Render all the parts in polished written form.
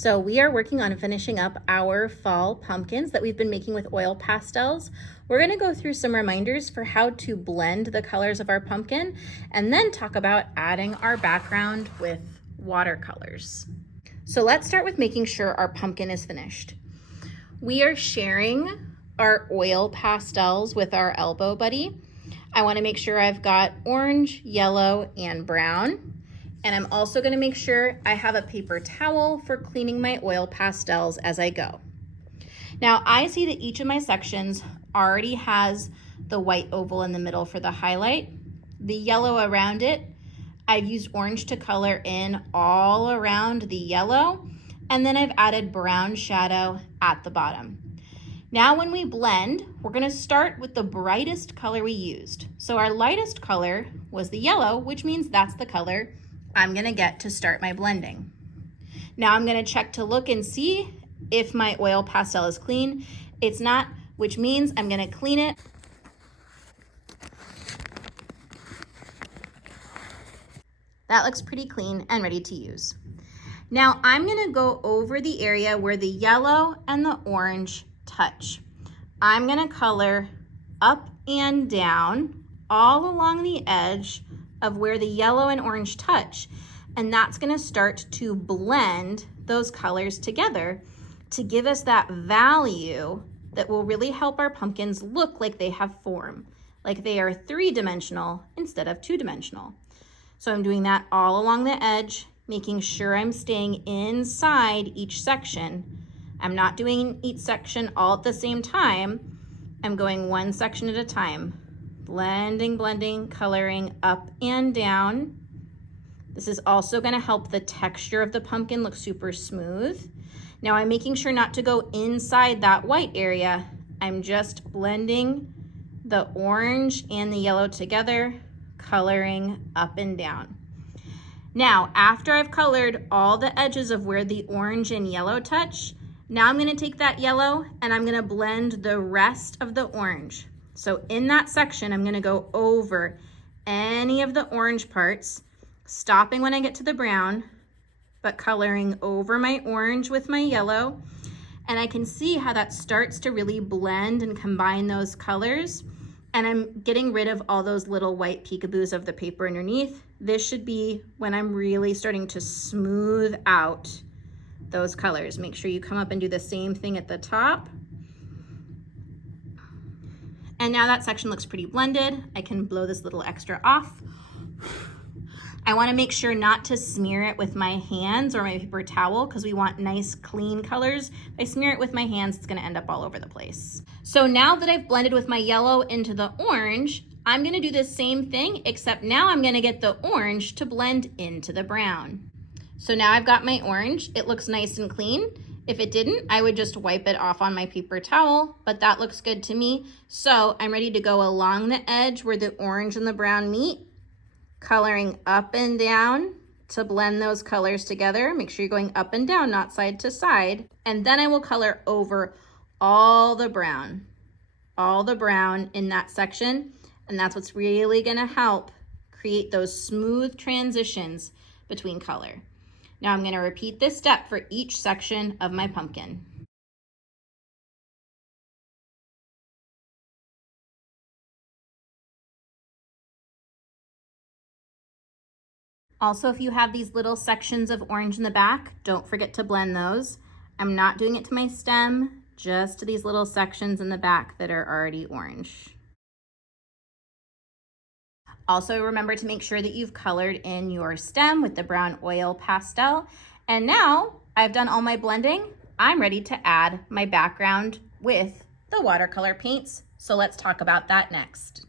So we are working on finishing up our fall pumpkins that we've been making with oil pastels. We're going to go through some reminders for how to blend the colors of our pumpkin and then talk about adding our background with watercolors. So let's start with making sure our pumpkin is finished. We are sharing our oil pastels with our elbow buddy. I want to make sure I've got orange, yellow, and brown. And I'm also going to make sure I have a paper towel for cleaning my oil pastels as I go. Now I see that each of my sections already has the white oval in the middle for the highlight. The yellow around it, I've used orange to color in all around the yellow, and then I've added brown shadow at the bottom. Now when we blend, we're going to start with the brightest color we used. So our lightest color was the yellow, which means that's the color I'm going to get to start my blending. Now I'm going to check to look and see if my oil pastel is clean. It's not, which means I'm going to clean it. That looks pretty clean and ready to use. Now I'm going to go over the area where the yellow and the orange touch. I'm going to color up and down all along the edge of where the yellow and orange touch, and that's going to start to blend those colors together to give us that value that will really help our pumpkins look like they have form, like they are three-dimensional instead of two-dimensional. So I'm doing that all along the edge, making sure I'm staying inside each section. I'm not doing each section all at the same time. I'm going one section at a time. Blending, blending, coloring up and down. This is also going to help the texture of the pumpkin look super smooth. Now I'm making sure not to go inside that white area. I'm just blending the orange and the yellow together, coloring up and down. Now, after I've colored all the edges of where the orange and yellow touch, now I'm going to take that yellow and I'm going to blend the rest of the orange. So in that section, I'm going to go over any of the orange parts, stopping when I get to the brown, but coloring over my orange with my yellow. And I can see how that starts to really blend and combine those colors. And I'm getting rid of all those little white peekaboos of the paper underneath. This should be when I'm really starting to smooth out those colors. Make sure you come up and do the same thing at the top. And now that section looks pretty blended. I can blow this little extra off. I want to make sure not to smear it with my hands or my paper towel because we want nice clean colors. If I smear it with my hands, it's going to end up all over the place. So now that I've blended with my yellow into the orange, I'm going to do the same thing, except now I'm going to get the orange to blend into the brown. So now I've got my orange. It looks nice and clean. If it didn't, I would just wipe it off on my paper towel, but that looks good to me. So I'm ready to go along the edge where the orange and the brown meet, coloring up and down to blend those colors together. Make sure you're going up and down, not side to side. And then I will color over all the brown in that section. And that's what's really gonna help create those smooth transitions between color. Now I'm going to repeat this step for each section of my pumpkin. Also, if you have these little sections of orange in the back, don't forget to blend those. I'm not doing it to my stem, just to these little sections in the back that are already orange. Also, remember to make sure that you've colored in your stem with the brown oil pastel. And now I've done all my blending. I'm ready to add my background with the watercolor paints. So let's talk about that next.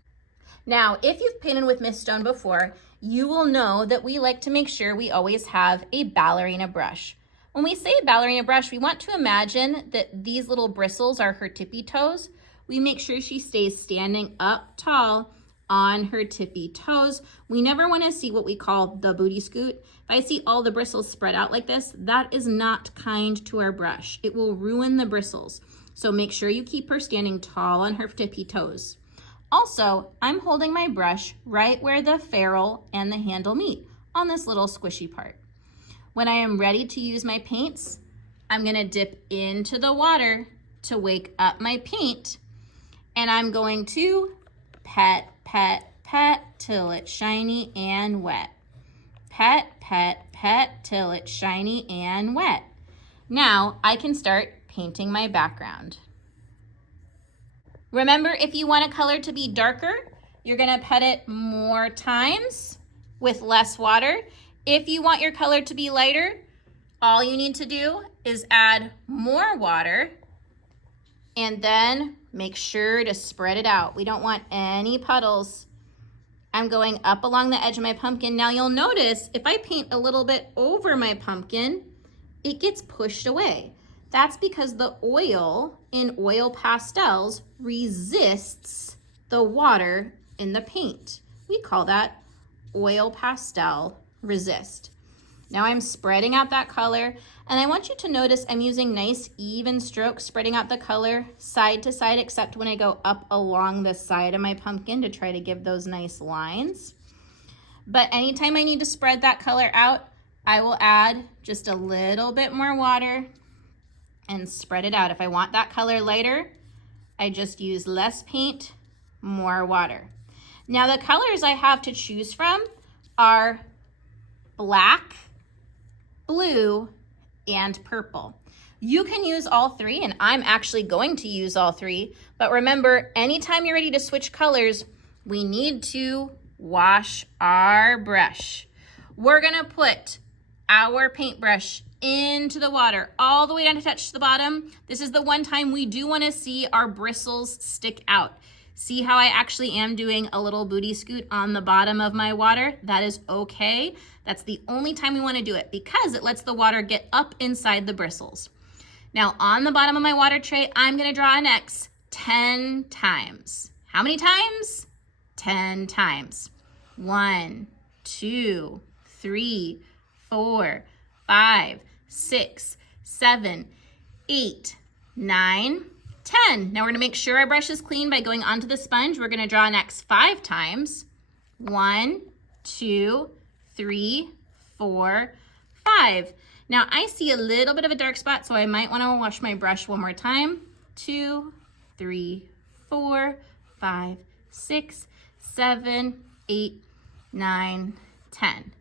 Now, if you've painted with Miss Stone before, you will know that we like to make sure we always have a ballerina brush. When we say ballerina brush, we want to imagine that these little bristles are her tippy toes. We make sure she stays standing up tall on her tippy toes. We never want to see what we call the booty scoot. If I see all the bristles spread out like this, that is not kind to our brush. It will ruin the bristles. So make sure you keep her standing tall on her tippy toes. Also, I'm holding my brush right where the ferrule and the handle meet on this little squishy part. When I am ready to use my paints, I'm gonna dip into the water to wake up my paint, and I'm going to pet, pet, pet till it's shiny and wet. Pet, pet, pet till it's shiny and wet. Now I can start painting my background. Remember, if you want a color to be darker, you're gonna pet it more times with less water. If you want your color to be lighter, all you need to do is add more water and then make sure to spread it out. We don't want any puddles. I'm going up along the edge of my pumpkin. Now you'll notice if I paint a little bit over my pumpkin, it gets pushed away. That's because the oil in oil pastels resists the water in the paint. We call that oil pastel resist. Now I'm spreading out that color, and I want you to notice I'm using nice even strokes, spreading out the color side to side, except when I go up along the side of my pumpkin to try to give those nice lines. But anytime I need to spread that color out, I will add just a little bit more water and spread it out. If I want that color lighter, I just use less paint, more water. Now the colors I have to choose from are black, blue, and purple. You can use all three, and I'm actually going to use all three, but remember, anytime you're ready to switch colors, we need to wash our brush. We're gonna put our paintbrush into the water all the way down to touch the bottom. This is the one time we do want to see our bristles stick out. See how I actually am doing a little booty scoot on the bottom of my water? That is okay. That's the only time we want to do it because it lets the water get up inside the bristles. Now on the bottom of my water tray, I'm going to draw an X 10 times. How many times? 10 times. 1, 2, 3, 4, 5, 6, 7, 8, 9, 10. Now we're gonna make sure our brush is clean by going onto the sponge. We're gonna draw an X 5 times. 1, 2, 3, 4, 5. Now I see a little bit of a dark spot, so I might wanna wash my brush one more time. 2, 3, 4, 5, 6, 7, 8, 9, 10.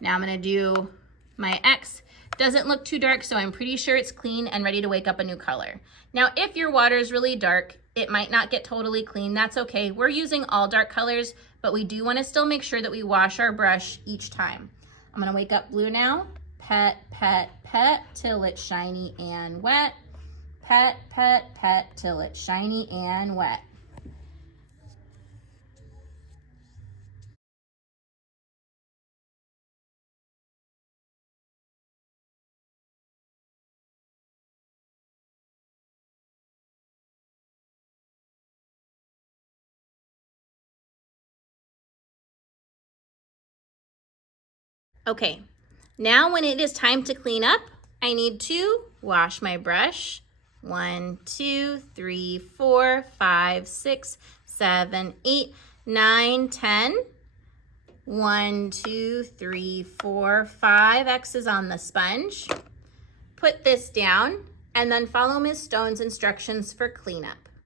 Now I'm gonna do my X. Doesn't look too dark, so I'm pretty sure it's clean and ready to wake up a new color. Now, if your water is really dark, it might not get totally clean. That's okay. We're using all dark colors, but we do want to still make sure that we wash our brush each time. I'm gonna wake up blue now. Pet, pet, pet, till it's shiny and wet. Pet, pet, pet, till it's shiny and wet. Okay, now when it is time to clean up, I need to wash my brush. 1, 2, 3, 4, 5, 6, 7, 8, 9, 10. 1, 2, 3, 4, 5 X's on the sponge. Put this down and then follow Ms. Stone's instructions for cleanup.